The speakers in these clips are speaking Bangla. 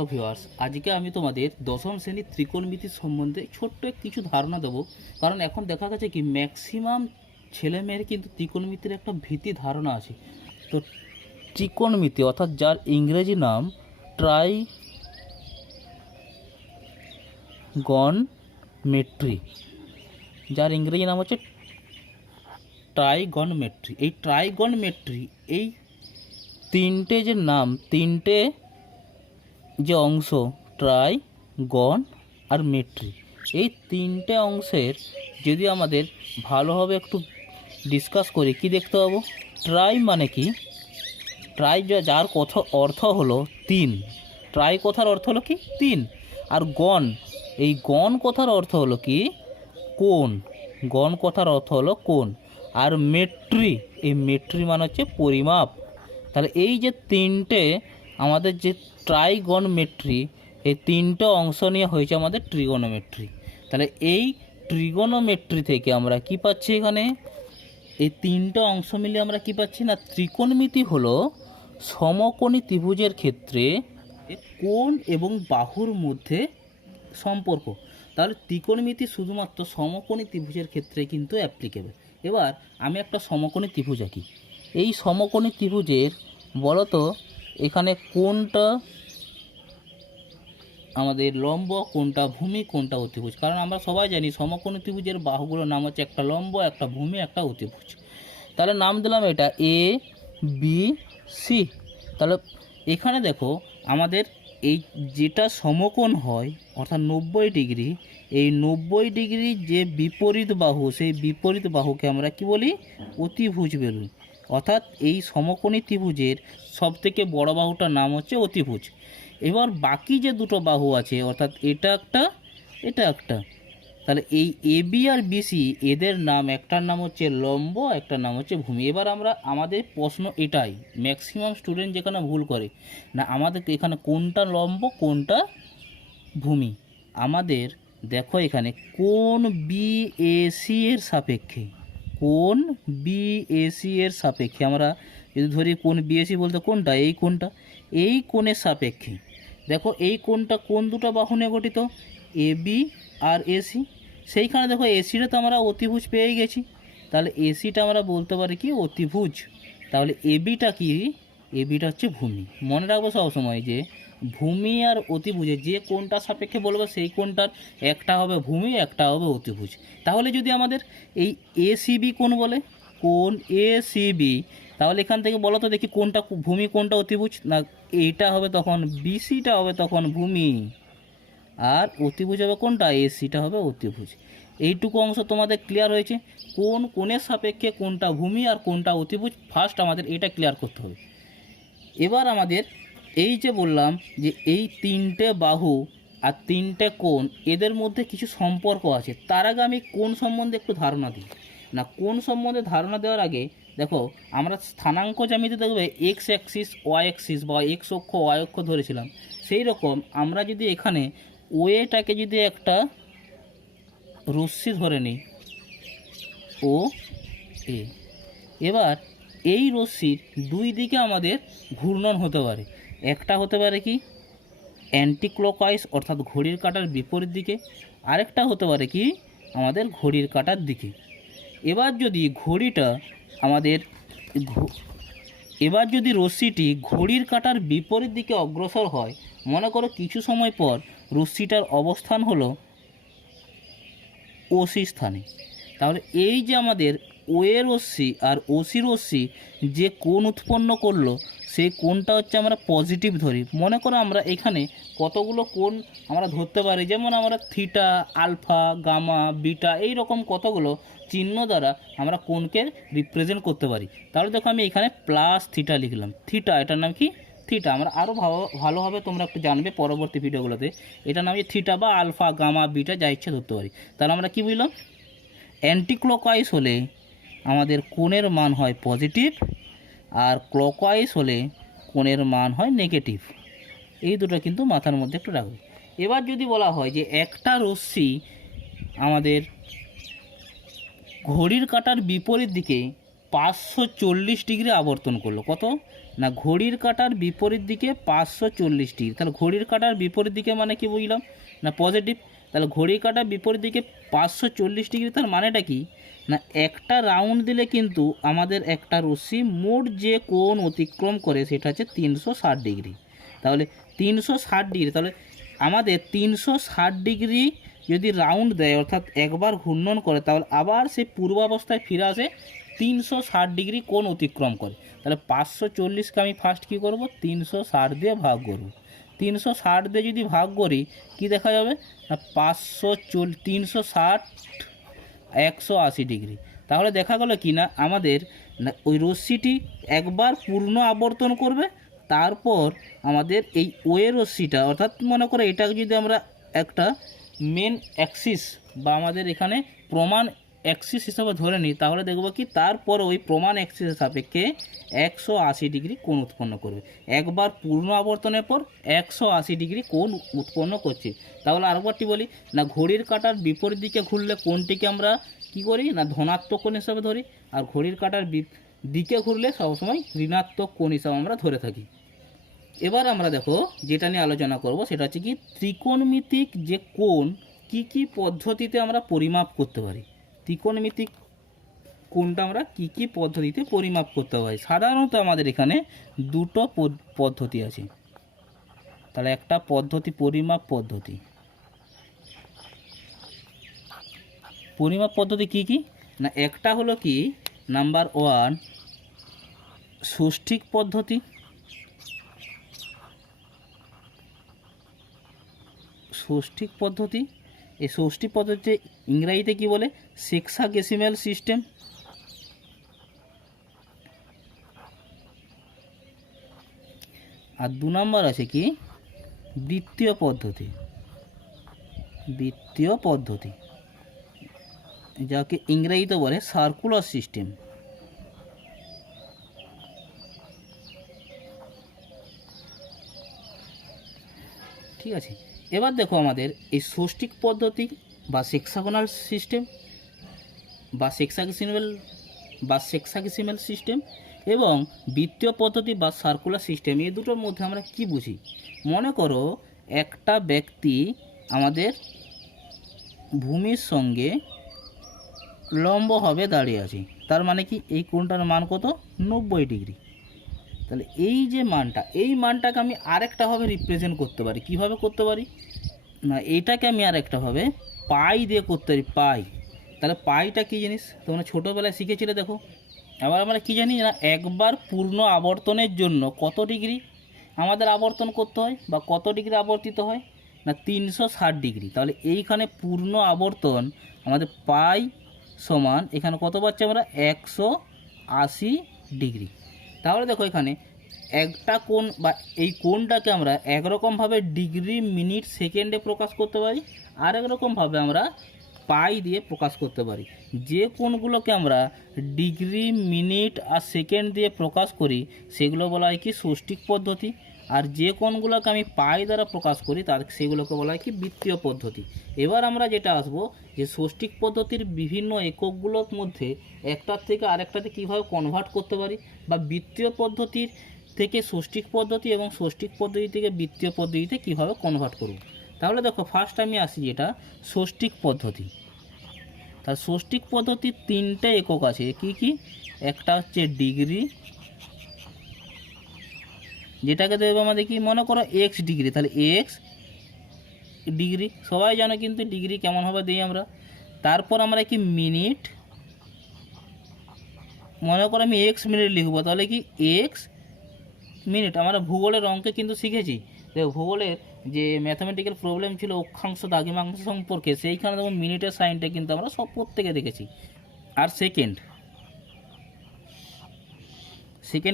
হ্যালো ভিউয়ার্স, আজকে আমি তোমাদের দশম শ্রেণীর ত্রিকোণমিতি সম্বন্ধে ছোট্ট কিছু ধারণা দেবো। কারণ এখন দেখা গেছে কি ম্যাক্সিমাম ছেলেমেয়ের কিন্তু ত্রিকোণমিতির একটা ভীতি ধারণা আছে। তো ত্রিকোণমিতি অর্থাৎ যার ইংরেজি নাম ট্রাইগনমেট্রি, যার ইংরেজি নাম হচ্ছে ট্রাইগনমেট্রি। এই ট্রাইগনমেট্রি এই তিনটে যে নাম, তিনটে যে অংশ ট্রাই, গণ আর মেট্রি, এই তিনটে অংশের যদি আমাদের ভালোভাবে একটু ডিসকাস করি, কি দেখতে পাবো? ট্রাই মানে কি? ট্রাই যার কথা অর্থ হলো তিন, ট্রাই কথার অর্থ হলো কি তিন। আর গণ, এই গণ কথার অর্থ হলো কি কোণ, গণ কথার অর্থ হলো কোণ। আর মেট্রি, এই মেট্রি মানে হচ্ছে পরিমাপ। তাহলে এই যে তিনটে আমাদের যে ট্রাইগনমেট্রি, এই তিনটে অংশ নিয়ে হয়েছে আমাদের ট্রিগোনোমেট্রি। তাহলে এই ট্রিগোনোমেট্রি থেকে আমরা কি পাচ্ছি? এখানে এই তিনটে অংশ মিলে আমরা কি পাচ্ছি না, ত্রিকোণমিতি হলো সমকোণী ত্রিভুজের ক্ষেত্রে কোণ এবং বাহুর মধ্যে সম্পর্ক। তাহলে ত্রিকোণমিতি শুধুমাত্র সমকোণী ত্রিভুজের ক্ষেত্রে কিন্তু অ্যাপ্লিকেবল। এবার আমি একটা সমকোণী ত্রিভুজ আঁকি। এই সমকোণী ত্রিভুজের বলো তো এখানে কোনটা আমাদের লম্ব, কোনটা ভূমি, কোনটা অতিভুজ? কারণ আমরা সবাই জানি সমকোণী ত্রিভুজের বাহুগুলোর নাম হচ্ছে একটা লম্ব, একটা ভূমি, একটা অতিভুজ। তাহলে নাম দিলাম এটা এ বি সি। তাহলে এখানে দেখো আমাদের এই যেটা সমকোণ হয় অর্থাৎ 90 ডিগ্রি, এই 90 ডিগ্রি যে বিপরীত বাহু, সেই বিপরীত বাহুকে আমরা কি বলি? অতিভুজ বলি। অর্থাৎ এই সমকোণী ত্রিভুজের সবথেকে বড় বাহুটার নাম হচ্ছে অতিভুজ। এবার বাকি যে দুটো বাহু আছে অর্থাৎ এটা একটা, এটা একটা, তাহলে এই এ বি আর বিসি এদের নাম, একটার নাম হচ্ছে লম্ব, একটার নাম হচ্ছে ভূমি। এবার আমরা আমাদের প্রশ্ন এটাই, ম্যাক্সিমাম স্টুডেন্ট যেখানে ভুল করে না, আমাদের এখানে কোনটা লম্ব কোনটা ভূমি। আমাদের দেখো এখানে কোণ বি এ সি এর সাপেক্ষে, কোণ বি এ সি এর সাপেক্ষে আমরা যদি ধরি কোণ বি এ সি বলতে কোনটা? এই কোণটা। এই কোণের সাপেক্ষে দেখো এই কোণটা কোন দুটো বাহু নিয়ে গঠিত? A B R AC. সেইখানে দেখো এসিটা তো আমরা অতিভুজ পেয়ে গেছি, তাহলে এসিটা আমরা বলতে পারি কি? অতিভুজ। তাহলে এবিটা কি? এবিটা হচ্ছে ভূমি। মনে রাখবো সবসময় যে ভূমি আর অতিভুজে যে কোনটা সাপেক্ষে বলবো সেই কোনটার একটা হবে ভূমি, একটা হবে অতিভুজ। তাহলে যদি আমাদের এই এসিবি কোণ বলে, কোণ এসিবি, তাহলে এখান থেকে বলো তো দেখি কোনটা ভূমি কোনটা অতিভুজ? না এইটা হবে তখন বিসিটা হবে তখন ভূমি, আর অতিভুজ হবে কোনটা? এসিটা হবে অতিভুজ। এইটুকু অংশ তোমাদের ক্লিয়ার হয়েছে? কোন কোণের সাপেক্ষে কোনটা ভূমি আর কোনটা অতিভুজ, ফার্স্ট আমাদের এটা ক্লিয়ার করতে হবে। এবার আমাদের এই যে বললাম যে এই তিনটে বাহু আর তিনটে কোণ এদের মধ্যে কিছু সম্পর্ক আছে, তার আগে আমি কোণ সম্বন্ধে একটু ধারণা দিই। না কোণ সম্বন্ধে ধারণা দেওয়ার আগে দেখো আমরা স্থানাঙ্ক জ্যামিতি দেখবে এক্স অ্যাক্সিস, ওয়াই অ্যাক্সিস বা এক্স অক্ষ ওয়াই অক্ষ ধরেছিলাম। সেই রকম আমরা যদি এখানে ওয়েটাকে যদি একটা রশ্মি ধরে নিই ও এ, এবার এই রশ্মির দুই দিকে আমাদের ঘূর্ণন হতে পারে। একটা হতে পারে কি অ্যান্টি ক্লকওয়াইজ অর্থাৎ ঘড়ির কাঁটার বিপরীত দিকে, আরেকটা হতে পারে কি আমাদের ঘড়ির কাঁটার দিকে। এবার যদি ঘড়িটা আমাদের এবার যদি রশ্মিটি ঘড়ির কাঁটার বিপরীত দিকে অগ্রসর হয়, মনে করো কিছু সময় পর রশ্মিটার অবস্থান হলো ওসি স্থানে, তাহলে এই যে আমাদের ওয়ে রশ্মি আর ওসি রশ্মি যে কোণ উৎপন্ন করলো সেই কোণটা হচ্ছে আমরা পজিটিভ ধরি। মনে করো আমরা এখানে কতগুলো কোণ আমরা ধরতে পারি, যেমন আমরা থিটা, আলফা, গামা, বিটা, এই রকম কতগুলো চিহ্ন দ্বারা আমরা কোণকে রিপ্রেজেন্ট করতে পারি। তাহলে দেখো আমি এখানে প্লাস থিটা লিখলাম। থিটা এটার নাম কি? থিটা। আমরা আরও ভালোভাবে তোমরা একটু জানবে পরবর্তী ভিডিওগুলোতে, এটার নাম থিটা বা আলফা, গামা, বিটা যা ইচ্ছা ধরতে পারি। তাহলে আমরা কি বুঝলাম? অ্যান্টি ক্লকওয়াইজ হলে আমাদের কোণের মান হয় পজিটিভ, আর ক্লকওয়াইজ হলে কোণের মান হয় নেগেটিভ। এই দুটো কিন্তু মাথার মধ্যে একটু রাখবে। এবার যদি বলা হয় যে একটা রশ্মি আমাদের ঘড়ির কাঁটার বিপরীত দিকে 540 ডিগ্রি আবর্তন করলো। কত না, ঘড়ির কাঁটার বিপরীত দিকে 540 ডিগ্রি। তাহলে ঘড়ির কাঁটার বিপরীত দিকে মানে কি বুঝলাম না, পজিটিভ। তাহলে ঘড়ির কাঁটার বিপরীত দিকে 540 ডিগ্রি, তার মানেটা কি না, একটা রাউন্ড দিলে কিন্তু আমাদের একটা রশ্মি মোট যে কোণ অতিক্রম করে সেটা হচ্ছে 360 ডিগ্রি। তাহলে 360 ডিগ্রি, তাহলে আমাদের 360 ডিগ্রি যদি রাউন্ড দেয় অর্থাৎ একবার ঘূর্ণন করে, তাহলে আবার সে পূর্বাবস্থায় ফিরে আসে 360 ডিগ্রি কোণ অতিক্রম করে। তাহলে 540কে আমি ফার্স্ট কী করব, 360 দিয়ে ভাগ করব। 360 দিয়ে যদি ভাগ করি কি দেখা যাবে না, 360 180 ডিগ্রি। তাহলে দেখা গেল কি না, আমাদের না ওই রশ্মিটি একবার পূর্ণ আবর্তন করবে, তারপর আমাদের এই ওয়ে রশ্মিটা, অর্থাৎ মনে করে এটাকে যদি আমরা একটা মেন অ্যাক্সিস বা আমাদের এখানে প্রমাণ অ্যাক্সিস হিসাবে ধরে নিই, তাহলে দেখব কি তারপর ওই প্রমাণ অ্যাক্সিসের সাপেক্ষে 180 ডিগ্রি কোণ উৎপন্ন করবে। একবার পূর্ণ আবর্তনের পর 180 ডিগ্রি কোণ উৎপন্ন করছে। তাহলে আরেকবারটি বলি না, ঘড়ির কাঁটার বিপরীত দিকে ঘুরলে কোণটিকে আমরা কি করি না, ধনাত্মক কোণ হিসাবে ধরি, আর ঘড়ির কাঁটার দিকে ঘুরলে সবসময় ঋণাত্মক কোণ হিসাবে আমরা ধরে থাকি। এবার আমরা দেখো যেটা নিয়ে আলোচনা করব সেটা হচ্ছে কি, ত্রিকোণমিতিক যে কোণ কি কি পদ্ধতিতে আমরা পরিমাপ করতে পারি। ত্রিকোণমিতিক কোণটা আমরা কি কি পদ্ধতিতে পরিমাপ করতে পারি। সাধারণত আমাদের এখানে দুটো পদ্ধতি আছে। তাহলে একটা পদ্ধতি পরিমাপ পদ্ধতি। পরিমাপ পদ্ধতি কি কি না, একটা হলো কি নাম্বার 1 ষষ্ঠিক পদ্ধতি। ষষ্ঠিক পদ্ধতি, এই ষষ্ঠিক পদ্ধতি ইংরাজিতে কি বলে, সেক্সাগেসিমাল সিস্টেম। আর 2 নম্বর আছে কি বৃত্তীয় পদ্ধতি। বৃত্তীয় পদ্ধতি যাকে ইংরেজিতে বলে সার্কুলার সিস্টেম। ঠিক আছে, এবার দেখো আমাদের এই ষষ্ঠিক পদ্ধতি বা সেক্সাগোনাল সিস্টেম বা সেক্সাগেসিমাল সিস্টেম এবং বৃত্তীয় পদ্ধতি বা সার্কুলার সিস্টেম, এই দুটোর মধ্যে আমরা কি বুঝি। মনে করো একটা ব্যক্তি আমাদের ভূমির সঙ্গে লম্বভাবে দাঁড়িয়ে আছে, তার মানে কি এই কোণটার মান কত, 90 ডিগ্রি। তাহলে এই যে মানটা, এই মানটাকে আমি আরেকটাভাবে রিপ্রেজেন্ট করতে পারি। কিভাবে করতে পারি না, এইটাকে আমি আরেকটাভাবে পাই দিয়ে করতে পারি, পাই। তাহলে পাইটা কী জিনিস তোমরা ছোটোবেলায় শিখেছিলে দেখো। আবার আমরা কী জানি না, একবার পূর্ণ আবর্তনের জন্য কত ডিগ্রি আমাদের আবর্তন করতে হয় বা কত ডিগ্রি আবর্তিত হয় না, 360 ডিগ্রি। তাহলে এইখানে পূর্ণ আবর্তন আমাদের পাই সমান এখানে কত পাচ্ছি আমরা, 180 ডিগ্রি। তাহলে দেখো এখানে একটা কোণ বা এই কোণটাকে আমরা একরকমভাবে ডিগ্রি মিনিট সেকেন্ডে প্রকাশ করতে পারি, আর একরকমভাবে আমরা পাই দিয়ে প্রকাশ করতে পারি। যে কোণগুলোকে আমরা ডিগ্রি মিনিট আর সেকেন্ড দিয়ে প্রকাশ করি সেগুলো বলা হয় কি ষষ্ঠিক পদ্ধতি, আর যে কোণগুলোকে আমি পাই দ্বারা প্রকাশ করি সেগুলোকে বলা হয় কি বৃত্তীয় পদ্ধতি। এবার আমরা যেটা আসবো যে ষষ্ঠিক পদ্ধতির বিভিন্ন এককগুলোর মধ্যে একটার থেকে আরেকটাতে কীভাবে কনভার্ট করতে পারি, বা বৃত্তীয় পদ্ধতির থেকে ষষ্ঠিক পদ্ধতি এবং ষষ্ঠিক পদ্ধতি থেকে বৃত্তীয় পদ্ধতিতে কীভাবে কনভার্ট করব। তাহলে দেখো ফার্স্ট আমি আসি যেটা ষষ্ঠিক পদ্ধতি। তার ষষ্ঠিক পদ্ধতির 3টে একক আছে, কি কি, একটা হচ্ছে ডিগ্রি, যেটাকে দেবো আমাদের কি মনে করো এক্স ডিগ্রি। তাহলে এক্স ডিগ্রি সবাই জানো কিন্তু ডিগ্রি কেমনভাবে দিই আমরা। তারপর আমরা কি মিনিট, মনে করো আমি এক্স মিনিট লিখবো, তাহলে কি এক্স মিনিট। আমরা ভূগোলের অঙ্কে কিন্তু শিখেছি, ভূগোলের যে ম্যাথামেটিক্যাল প্রবলেম ছিল অক্ষাংশ দ্রাঘিমাংশ সম্পর্কে, সেইখানে দেখুন মিনিটের সাইনটা কিন্তু আমরা সব প্রত্যেকে দেখেছি। আর সেকেন্ড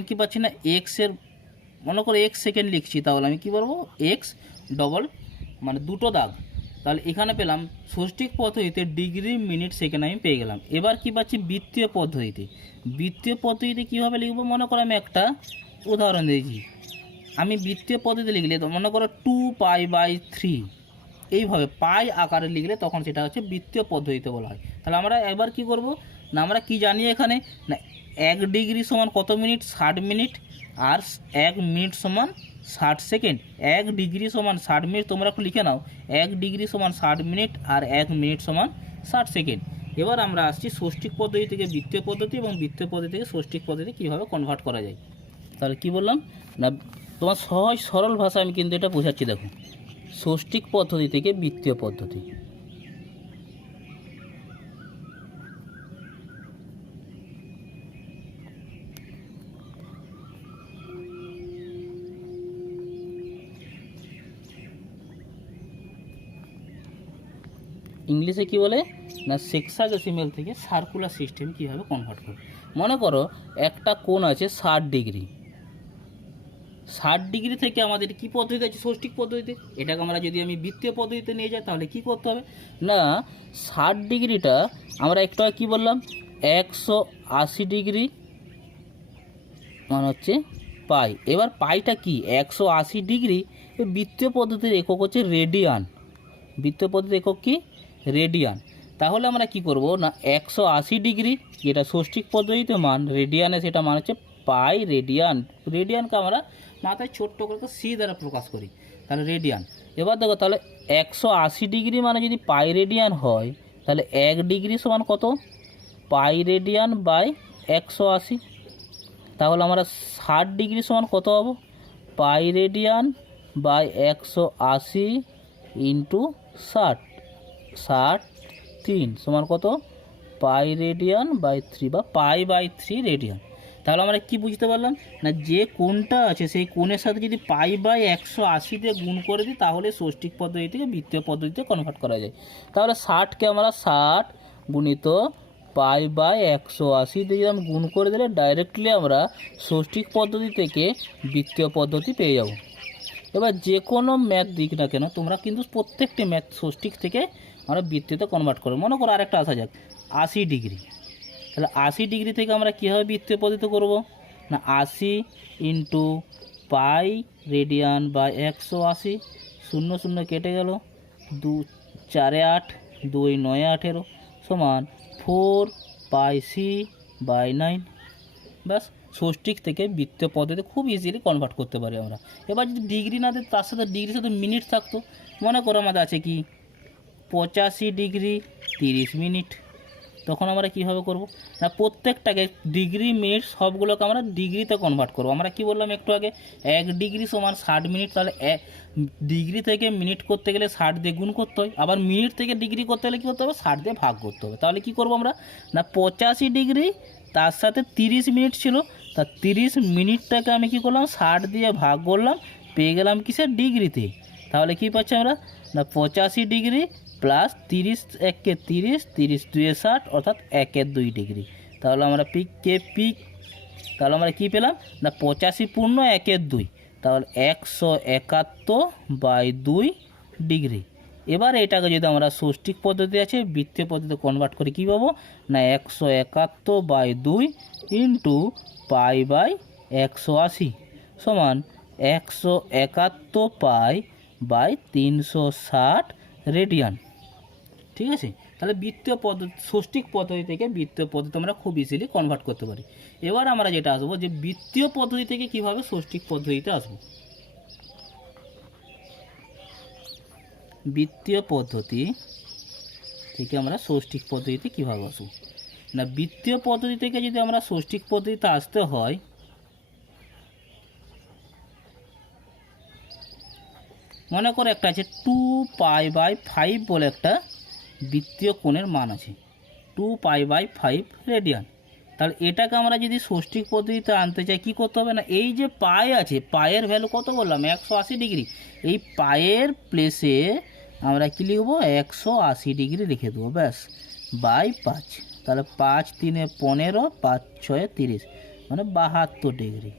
কি পাচ্ছি না, এক্সের মনে করো এক্স সেকেন্ড লিখছি, তাহলে আমি কি বলবো এক্স ডবল মানে দুটো দাগ। তাহলে এখানে পেলাম ষষ্ঠিক পদ্ধতিতে ডিগ্রি মিনিট সেকেন্ড আমি পেয়ে গেলাম। এবার কি পাচ্ছি বৃত্তীয় পদ্ধতিতে। বৃত্তীয় পদ্ধতিতে কীভাবে লিখবো, মনে করো আমি একটা উদাহরণ দিয়েছি। আমি বৃত্তীয় পদ্ধতি লিখলে তো মনে করো 2π/3 এইভাবে পাই আকারে লিখলে তখন সেটা হচ্ছে বৃত্তীয় পদ্ধতিতে বলা হয়। তাহলে আমরা এবার কি করব না আমরা কি জানি এখানে, না 1 ডিগ্রি সমান কত মিনিট, 60 মিনিট, আর 1 মিনিট সমান 60 সেকেন্ড। 1 ডিগ্রি সমান 60 মিনিট, তোমরা একটু লিখে নাও, 1 ডিগ্রি সমান 60 মিনিট আর 1 মিনিট সমান 60 সেকেন্ড। এবার আমরা আসছি ষষ্ঠিক পদ্ধতি থেকে বৃত্তীয় পদ্ধতি এবং বৃত্তীয় পদ্ধতি থেকে ষষ্ঠিক পদ্ধতি কীভাবে কনভার্ট করা যায়। তাহলে কি বললাম না, তোমার সহজ সরল ভাষা আমি কিন্তু এটা বোঝাচ্ছি। দেখো, ষষ্ঠিক পদ্ধতি থেকে বৃত্তীয় পদ্ধতি, ইংলিশে কি বলে না সেক্সাডেসিমেল থেকে সার্কুলার সিস্টেম কীভাবে কনভার্ট করবে। মনে করো একটা কোণ আছে 60 ডিগ্রি, 60 ডিগ্রি থেকে আমাদের কি পদ্ধতি আছে, ষষ্ঠিক পদ্ধতিতে। এটাকে আমরা যদি আমি বৃত্তীয় পদ্ধতিতে নিয়ে যাই তাহলে কি করতে হবে না, 60 ডিগ্রিটা আমরা একটু কি বললাম 180 ডিগ্রি মানে হচ্ছে পাই। এবার পাইটা কি 180 ডিগ্রি, বৃত্তীয় পদ্ধতির একক হচ্ছে রেডিয়ান। বৃত্তীয় পদ্ধতির একক কি রেডিয়ান। তাহলে আমরা কি করব না 180 ডিগ্রি যেটা ষষ্ঠিক পদ্ধতিতে মান, রেডিয়ানে সেটা মান হচ্ছে পাই রেডিয়ান। রেডিয়ানকে আমরা মাথায় ছোট্ট করে তো সি দ্বারা প্রকাশ করি, তাহলে রেডিয়ান। এবার দেখো তাহলে 180 ডিগ্রি মানে যদি পাই রেডিয়ান হয় তাহলে 1 ডিগ্রি সমান কত, পাই রেডিয়ান বাই 180। তাহলে আমরা 60 ডিগ্রি সমান কত হবো, পাই রেডিয়ান বাই 180 ইন্টু 60, 3 সমান কত, পাই রেডিয়ান বাই 3 বা পাই বাই 3 রেডিয়ান। তাহলে আমরা কি বুঝতে পারলাম না, যে কোণটা আছে সেই কোণের সাথে যদি পাই বাই 180 দিয়ে গুণ করে দিই তাহলে ষষ্ঠিক পদ্ধতি থেকে বৃত্তীয় পদ্ধতিতে কনভার্ট করা যায়। তাহলে 60কে আমরা 60 গুণিত পাই বাই 180 দিয়ে যদি আমি গুণ করে দিলে ডাইরেক্টলি আমরা ষষ্ঠিক পদ্ধতি থেকে বৃত্তীয় পদ্ধতি পেয়ে যাব। এবার যে কোনো ম্যাথ দিক না কেন তোমরা কিন্তু প্রত্যেকটি ম্যাথ ষষ্ঠিক থেকে আমরা বৃত্তীয়তে কনভার্ট করবো। মনে করো আরেকটা আসা যাক 80 ডিগ্রি, তাহলে 80 ডিগ্রি থেকে আমরা কীভাবে বৃত্তীয় পদ্ধতি করব না, 80 ইন্টু পাই রেডিয়ান বাই 180, 0 0 কেটে গেল, 2 4 8, 2 9 18 সমান 4 পাই সি বাই 9। ব্যাস, ষষ্ঠিক থেকে বৃত্তীয় পদ্ধতি খুব ইজিলি কনভার্ট করতে পারি আমরা। এবার যদি ডিগ্রি না দিই তার সাথে ডিগ্রির সাথে মিনিট থাকতো, মনে করো আমাদের আছে কি 85 ডিগ্রি 30 মিনিট, তখন আমরা কীভাবে করব না প্রত্যেকটাকে ডিগ্রি মিনিট সবগুলোকে আমরা ডিগ্রিতে কনভার্ট করব। আমরা কি বললাম একটু আগে 1 ডিগ্রি সমান 60 মিনিট, তাহলে ডিগ্রি থেকে মিনিট করতে গেলে 60 দিয়ে গুণ করতে হয়, আবার মিনিট থেকে ডিগ্রি করতে গেলে কী করতে হবে 60 দিয়ে ভাগ করতে হবে। তাহলে কি করব আমরা না 85 ডিগ্রি তার সাথে 30 মিনিট ছিল, তা 30 মিনিটটাকে আমি কি করলাম 60 দিয়ে ভাগ করলাম, পেয়ে গেলাম কিসের ডিগ্রিতে। তাহলে কি পাচ্ছি আমরা না 85 ডিগ্রি প্লাস 30 1 30, 30 2 60 অর্থাৎ 1 2 ডিগ্রি। তাহলে আমরা তাহলে আমরা কী পেলাম না 85 পূর্ণ 1 2, তাহলে 171 বাই 2 ডিগ্রি। এবার এটাকে যদি আমরা ষষ্ঠিক পদ্ধতি আছে বৃত্তীয় পদ্ধতিতে কনভার্ট করে কী পাবো না 171 বাই 2 ইন্টু পাই বাই 180 সমান 171 পাই বাই 360 রেডিয়ান। ঠিক আছে, তাহলে বৃত্তীয় পদ্ধতি ষষ্ঠিক পদ্ধতি থেকে বৃত্তীয় পদ্ধতি আমরা খুব ইজিলি কনভার্ট করতে পারি। এবার আমরা যেটা আসবো যে বৃত্তীয় পদ্ধতি থেকে কিভাবে ষষ্ঠিক পদ্ধতিতে আসবো। বৃত্তীয় পদ্ধতি থেকে আমরা ষষ্ঠিক পদ্ধতিতে কীভাবে আসবো না, বৃত্তীয় পদ্ধতি থেকে যদি আমরা ষষ্ঠিক পদ্ধতিতে আসতে হয় মনে করো একটা আছে 2 পাই বাই 5 বলে একটা বৃত্তীয় কোণের মান আছে, 2 পাই বাই 5 রেডিয়ান। তাহলে এটাকে আমরা যদি ষষ্ঠিক পদ্ধতিতে আনতে চাই কী করতে হবে না, এই যে পাই আছে পায়ের ভ্যালু কত বললাম 180 ডিগ্রি, এই পায়ের প্লেসে আমরা কী লিখবো 180 ডিগ্রি লিখে দেবো, ব্যাস বাই 5। তাহলে 5 3 15, 5 6 30 মানে 72 ডিগ্রি।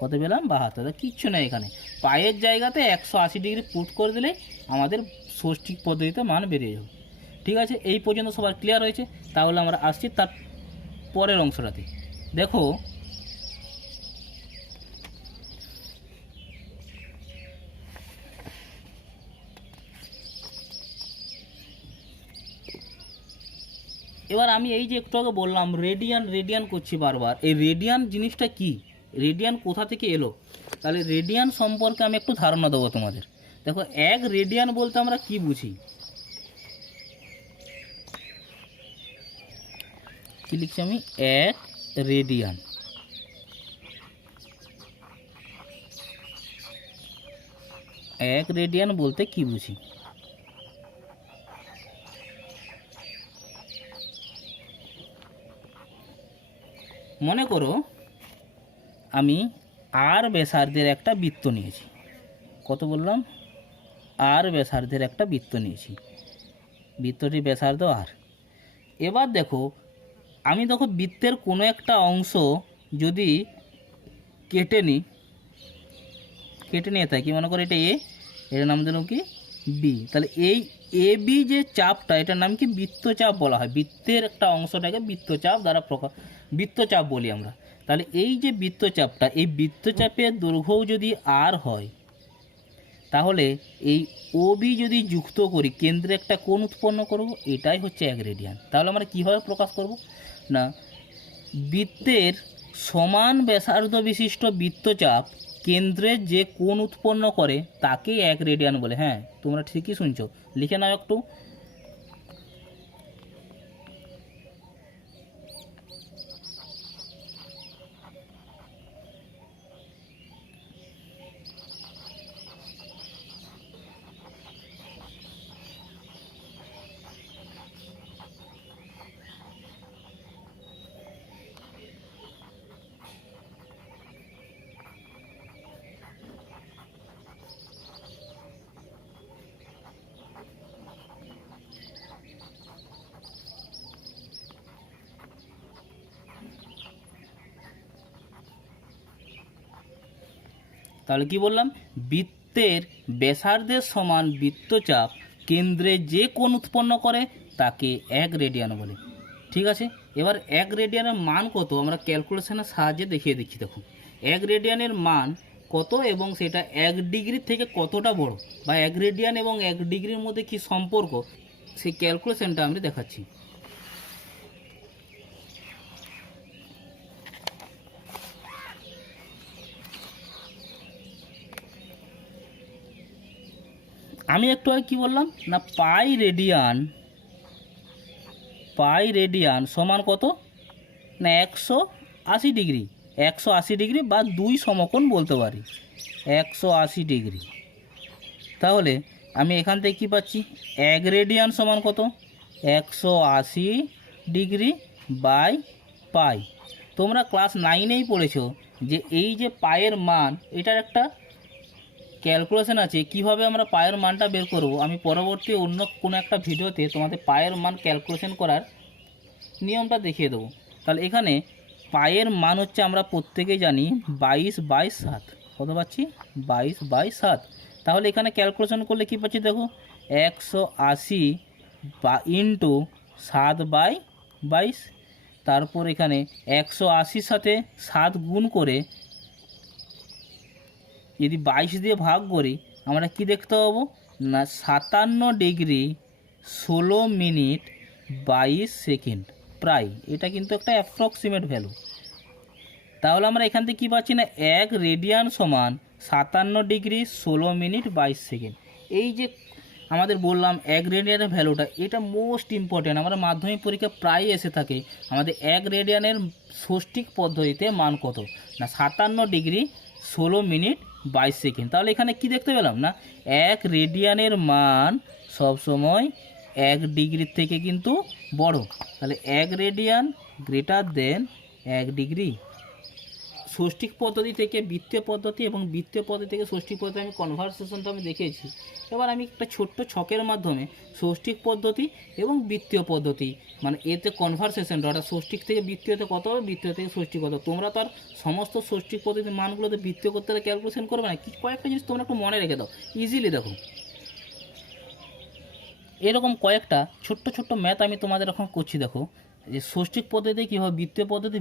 কত পেলাম 72। কিচ্ছু নেই এখানে, পায়ের জায়গাতে 180 ডিগ্রি পুট করে দিলে আমাদের ষষ্ঠিক পদ্ধতিতে মান বেরিয়ে যাবে। ঠিক আছে, এই পর্যন্ত সবার ক্লিয়ার হয়েছে। তাহলে আমরা আসছি তার পরের অংশটাতে। দেখো এবার আমি এই যে একটু আগে বললাম রেডিয়ান রেডিয়ান করছি বারবার, এই রেডিয়ান জিনিসটা কি, রেডিয়ান কোথা থেকে এলো, তাহলে রেডিয়ান সম্পর্কে আমি একটু ধারণা দেবো তোমাদের। দেখো, এক রেডিয়ান বলতে আমরা কি বুঝি, কি লিখছি আমি, এক রেডিয়ান। এক রেডিয়ান বলতে কি বুঝি, মনে করো আমি আর ব্যাসার্ধের একটা বৃত্ত নিয়েছি, কত বললাম, আর ব্যাসার্ধের একটা বৃত্ত নিয়েছি, বৃত্তটির ব্যাসার্ধ আর। এবার দেখো আমি বৃত্তের কোনো একটা অংশ যদি কেটে নিয়ে থাকি, মনে করো এটা এ, এটার নাম দিলাম কি বি, তাহলে এই এ বি যে চাপটা, এটার নাম কি বৃত্তচাপ বলা হয়। বৃত্তের একটা অংশটাকে বৃত্তচাপ দ্বারা বৃত্তচাপ বলি আমরা। তাহলে এই যে বৃত্তচাপটা, এই বৃত্তচাপের দৈর্ঘ্যও যদি আর হয়, তাহলে এই ও বি যদি যুক্ত করি, কেন্দ্রে একটা কোণ উৎপন্ন করব, এটাই হচ্ছে এক রেডিয়ান। তাহলে আমরা কীভাবে প্রকাশ করব না, বৃত্তের সমান ব্যাসার্ধ বিশিষ্ট বৃত্তচাপ কেন্দ্রে যে কোণ উৎপন্ন করে তাকেই এক রেডিয়ান বলে। হ্যাঁ, তোমরা ঠিকই শুনছো, লিখে নাও একটু। তাহলে কি বললাম, বৃত্তের ব্যাসার্ধের সমান বৃত্তচাপ কেন্দ্রে যে কোণ উৎপন্ন করে তাকে এক রেডিয়ান বলে। ঠিক আছে, এবার এক রেডিয়ানের মান কত আমরা ক্যালকুলেশনের সাহায্যে দেখিয়ে দিচ্ছি। দেখুন, এক রেডিয়ানের মান কত এবং সেটা এক ডিগ্রির থেকে কতটা বড়, বা এক রেডিয়ান এবং এক ডিগ্রির মধ্যে কি সম্পর্ক, সেই ক্যালকুলেশনটা আমি দেখাচ্ছি। আমি একটু আগে কী বললাম না, পাই রেডিয়ান সমান কত না 180 ডিগ্রি, 180 ডিগ্রি বা 2 সমকোণ বলতে পারি, 180 ডিগ্রি। তাহলে আমি এখান থেকে কী পাচ্ছি, এক রেডিয়ান সমান কত, 180 ডিগ্রি বাই পাই। তোমরা ক্লাস 9-এই পড়েছো যে এই যে পায়ের মান, এটার একটা ক্যালকুলেশন আছে, কিভাবে আমরা পায়ের মানটা বের করব। আমি পরবর্তী অন্য কোনো একটা ভিডিওতে তোমাদের পায়ের মান ক্যালকুলেশন করার নিয়মটা দেখিয়ে দেবো। তাহলে এখানে পায়ের মান হচ্ছে, আমরা প্রত্যেকেই জানি 22/7, কত পাচ্ছি 22/7। তাহলে এখানে ক্যালকুলেশন করলে কী পাচ্ছি, দেখো 180 ইন্টু 7/22, তারপর এখানে 180-র সাথে 7 গুণ করে যদি 22 দিয়ে ভাগ করি, আমরা কি দেখতে পাবো না 57 ডিগ্রি 16 মিনিট 22 সেকেন্ড প্রায়। এটা কিন্তু একটা অ্যাপ্রক্সিমেট ভ্যালু। তাহলে আমরা এখান থেকে কী পাচ্ছি না, এক রেডিয়ান সমান 57 ডিগ্রি 16 মিনিট 22 সেকেন্ড। এই যে আমাদের বললাম এক রেডিয়ানের ভ্যালুটা, এটা মোস্ট ইম্পর্ট্যান্ট, আমাদের মাধ্যমিক পরীক্ষা প্রায় এসে থাকে। আমাদের এক রেডিয়ানের ষষ্ঠিক পদ্ধতিতে মান কত না 57 ডিগ্রি 16 মিনিট 22 সেকেন্ড। তাহলে এখানে কি দেখতে পেলাম না, এক রেডিয়ানের মান সবসময় এক ডিগ্রির থেকে কিন্তু বড়। তাহলে এক রেডিয়ান গ্রেটার দেন এক ডিগ্রি। ষষ্ঠিক পদ্ধতি থেকে বৃত্তীয় পদ্ধতি এবং বৃত্তীয় পদ্ধতি থেকে ষষ্ঠিক পদ্ধতি আমি কনভারসেশনটা আমি দেখিয়েছি। এবার আমি একটা ছোট্ট ছকের মাধ্যমে ষষ্ঠিক পদ্ধতি এবং বৃত্তীয় পদ্ধতি, মানে এতে কনভারসেশনটা, অর্থাৎ ষষ্ঠিক থেকে বৃত্তীয়তে কত হবে, বৃত্তীয় থেকে ষষ্ঠিক কত। তোমরা তো আর সমস্ত ষষ্ঠিক পদ্ধতির মানগুলোতে বৃত্তীয় করতে হলে ক্যালকুলেশন করবে না, কি কয়েকটা জিনিস তোমরা একটু মনে রেখে দাও ইজিলি। দেখো, এরকম কয়েকটা ছোট্ট ছোট্ট ম্যাথ আমি তোমাদের এখন করছি। দেখো যে ষষ্ঠিক পদ্ধতি কীভাবে বৃত্তীয় পদ্ধতি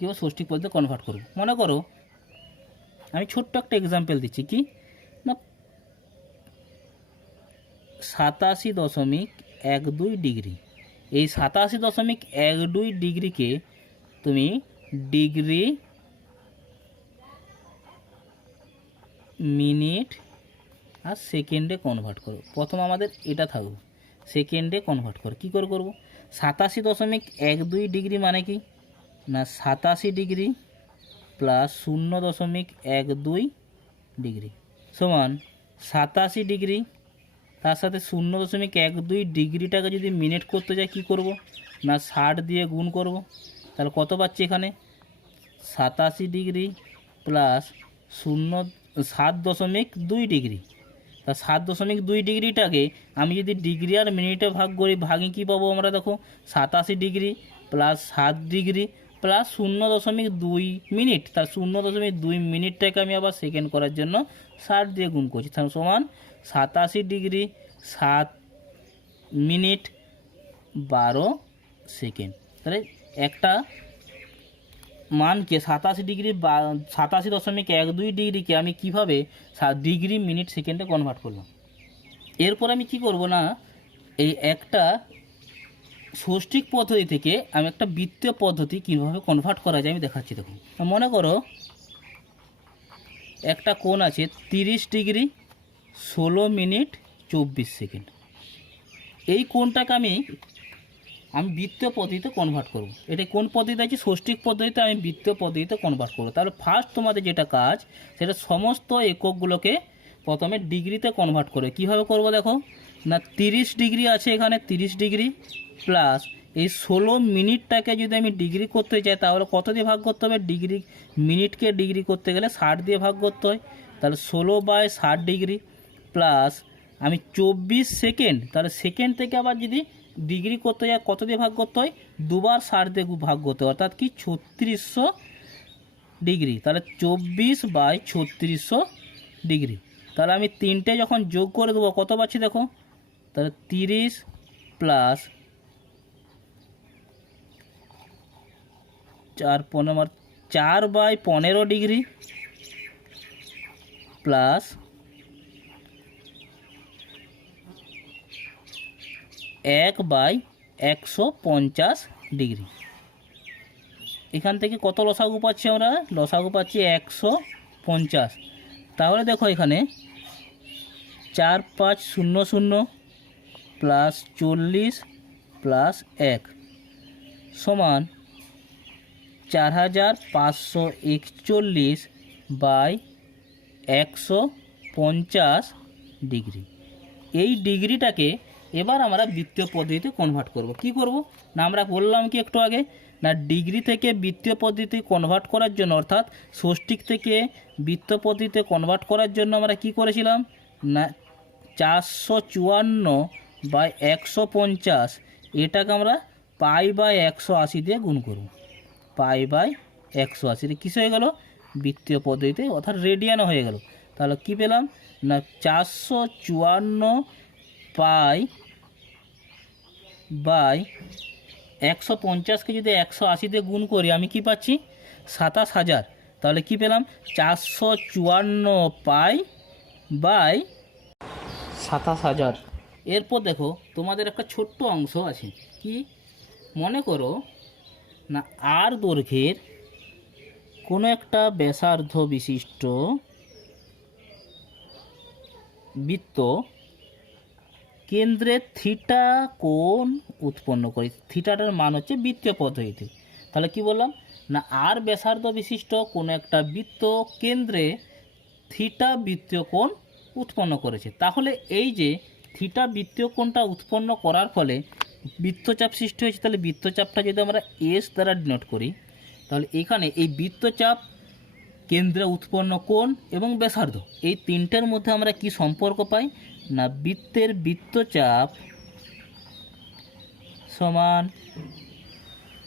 কীভাবে ষষ্ঠিক পদ্ধতি কনভার্ট করব। মনে করো আমি ছোট্ট একটা এক্সাম্পল দিচ্ছি, কি না 87.12 ডিগ্রি, এই 87.12 ডিগ্রিকে তুমি ডিগ্রি, মিনিট আর সেকেন্ডে কনভার্ট করো। প্রথম আমাদের এটা থাকবে, সেকেন্ডে কনভার্ট করো। কী করে করবো? 87.12 ডিগ্রি মানে কি না 87 ডিগ্রি প্লাস 0.12 ডিগ্রি সমান 87 ডিগ্রি, তার সাথে 0.12 ডিগ্রিটাকে যদি মিনিট করতে যাই কী করব না 60 দিয়ে গুণ করব। তাহলে কত পাচ্ছি এখানে? 87 ডিগ্রি প্লাস 7.2 ডিগ্রি। তা 7.2 ডিগ্রিটাকে আমি যদি ডিগ্রি আর মিনিটে ভাগ করি, ভাগে কী পাবো আমরা? দেখো 87 degree plus 7 degree plus 0.2 minute. তার 0.2 মিনিটটাকে আমি আবার সেকেন্ড করার জন্য 60 দিয়ে গুণ করছি। তাহলে সমান 87 ডিগ্রি 7 মিনিট 12 সেকেন্ড। তাহলে একটা মানকে 87 ডিগ্রি বা 87.12 ডিগ্রিকে আমি কীভাবে ডিগ্রি, মিনিট, সেকেন্ডে কনভার্ট করলাম। এরপর আমি কি করব না এই একটা ষষ্ঠিক পদ্ধতি থেকে আমি একটা বৃত্তীয় পদ্ধতি কীভাবে কনভার্ট করা যায় আমি দেখাচ্ছি। দেখুন, মনে করো একটা কোণ আছে 30 ডিগ্রি 16 মিনিট 24 সেকেন্ড। এই কোণটাকে আমি বৃত্তীয় পদ্ধতিতে কনভার্ট করব। এটা কোন পদ্ধতি আছে? ষষ্ঠিক পদ্ধতিতে আমি বৃত্তীয় পদ্ধতিতে কনভার্ট করব। তাহলে ফার্স্ট তোমাদের যেটা কাজ, সেটা সমস্ত এককগুলোকে প্রথমে ডিগ্রিতে কনভার্ট করে। কীভাবে করব দেখো না 30 ডিগ্রি আছে এখানে, 30 ডিগ্রি প্লাস এই 16 মিনিটটাকে যদি আমি ডিগ্রি করতে চাই তাহলে কত দিয়ে ভাগ করতে হবে? ডিগ্রি, মিনিটকে ডিগ্রি করতে গেলে 60 দিয়ে ভাগ করতে হয়। তাহলে 16/60 ডিগ্রি প্লাস আমি 24 সেকেন্ড, তাহলে সেকেন্ড থেকে আবার যদি ডিগ্রি করতে যায় কত দিয়ে ভাগ করতে হয়? দুবার 60 দিয়ে ভাগ করতে হয়, অর্থাৎ কি 3600 ডিগ্রি। তাহলে 24/3600 ডিগ্রি। তাহলে আমি তিনটে যখন যোগ করে দেবো কত পাচ্ছি দেখো, তাহলে 30 প্লাস 4/15 ডিগ্রি প্লাস 1/150 ডিগ্রি। এখান থেকে কত লসাগু পাচ্ছি আমরা? লসাগু পাচ্ছি 150। তাহলে দেখো এখানে 4500 প্লাস 40 প্লাস 1 সমান 4541/150 ডিগ্রি। এই ডিগ্রিটাকে এবার আমরা বৃত্তীয় পদ্ধতিতে কনভার্ট করব। কি করব না আমরা বললাম কি একটু আগে না ডিগ্রি থেকে বৃত্তীয় পদ্ধতি কনভার্ট করার জন্য, অর্থাৎ ষষ্ঠিক থেকে বৃত্তীয় পদ্ধতিতে কনভার্ট করার জন্য আমরা কি করেছিলাম না 454/150 এটাকে আমরা π/180 দিয়ে গুণ করব। π/180 কিস হয়ে গেল? বৃত্তীয় পদ্ধতিতে, অর্থাৎ রেডিয়ানও হয়ে গেল। তাহলে কি পেলাম না 454/150কে যদি 180 দিয়ে গুণ করি আমি কি পাচ্ছি? 27000। তাহলে কি পেলাম? 454/27000। এরপর দেখো তোমাদের একটা ছোট্ট অংশ আছে। কি মনে করো না আর দৈর্ঘ্যের কোনো একটা ব্যাসার্ধ বিশিষ্ট বৃত্ত কেন্দ্রে থিটা কোণ উৎপন্ন করে। থিটাটার মান হচ্ছে বৃত্তীয় পদ্ধতিতে। তাহলে কি বললাম না আর ব্যাসার্ধ বিশিষ্ট কোনো একটা বৃত্ত কেন্দ্রে থিটা বৃত্তীয় কোণ উৎপন্ন করেছে। তাহলে এই যে থিটা বৃত্তীয় কোণটা উৎপন্ন করার ফলে বৃত্তচাপ সৃষ্টি হয়েছে। তাহলে বৃত্তচাপটা যদি আমরা এস দ্বারা ডিনোট করি, তাহলে এখানে এই বৃত্তচাপ, কেন্দ্রে উৎপন্ন কোণ এবং ব্যাসার্ধ, এই তিনটের মধ্যে আমরা কি সম্পর্ক পাই না বৃত্তের বৃত্তচাপ সমান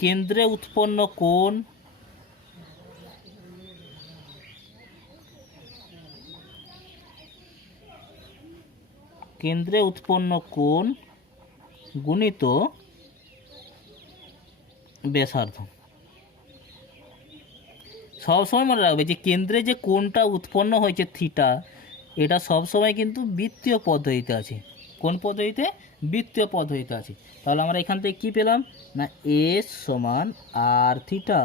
কেন্দ্রে উৎপন্ন কোণ গুণিত ব্যাসার্ধ। সবসময় মনে রাখবে যে কেন্দ্রে যে কোণটা উৎপন্ন হয়েছে থিটা, এটা সবসময় কিন্তু বৃত্তীয় পদ্ধতিতে আছে। কোন পদ্ধতিতে? বৃত্তীয় পদ্ধতিতে আছে। তাহলে আমরা এখান থেকে কী পেলাম না এস সমান আর থিটা।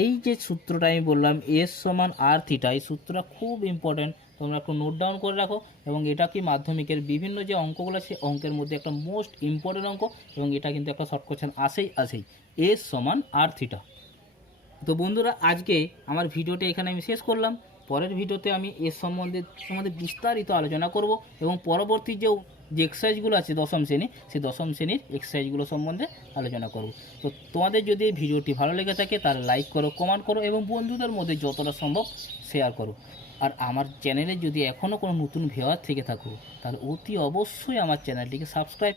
এই যে সূত্রটা আমি বললাম এস সমান আর থিটা, এই সূত্রটা খুব ইম্পর্ট্যান্ট, তোমরা একটু নোট ডাউন করে রাখো। এবং এটা কি মাধ্যমিকের বিভিন্ন যে অঙ্কগুলো আছে অঙ্কের মধ্যে একটা মোস্ট ইম্পর্ট্যান্ট অঙ্ক, এবং এটা কিন্তু একটা শর্ট কোশ্চেন আসেই এস সমান আর থিটা। তো বন্ধুরা আজকে আমার ভিডিওটা এখানে আমি শেষ করলাম। পরের ভিডিওতে আমি এর সম্বন্ধে বিস্তারিত আলোচনা করব, এবং পরবর্তী যে এক্সারসাইজগুলো আছে দশম শ্রেণী, সেই দশম শ্রেণীর এক্সারসাইজগুলো সম্বন্ধে আলোচনা করব। তো তোমাদের যদি এই ভিডিওটি ভালো লেগে থাকে তাহলে লাইক করো, কমেন্ট করো, এবং বন্ধুদের মধ্যে যতটা সম্ভব শেয়ার করো। আর আমার চ্যানেলে যদি এখনও কোনো নতুন ভিউয়ার থেকে থাকো তাহলে অতি অবশ্যই আমার চ্যানেলটিকে সাবস্ক্রাইব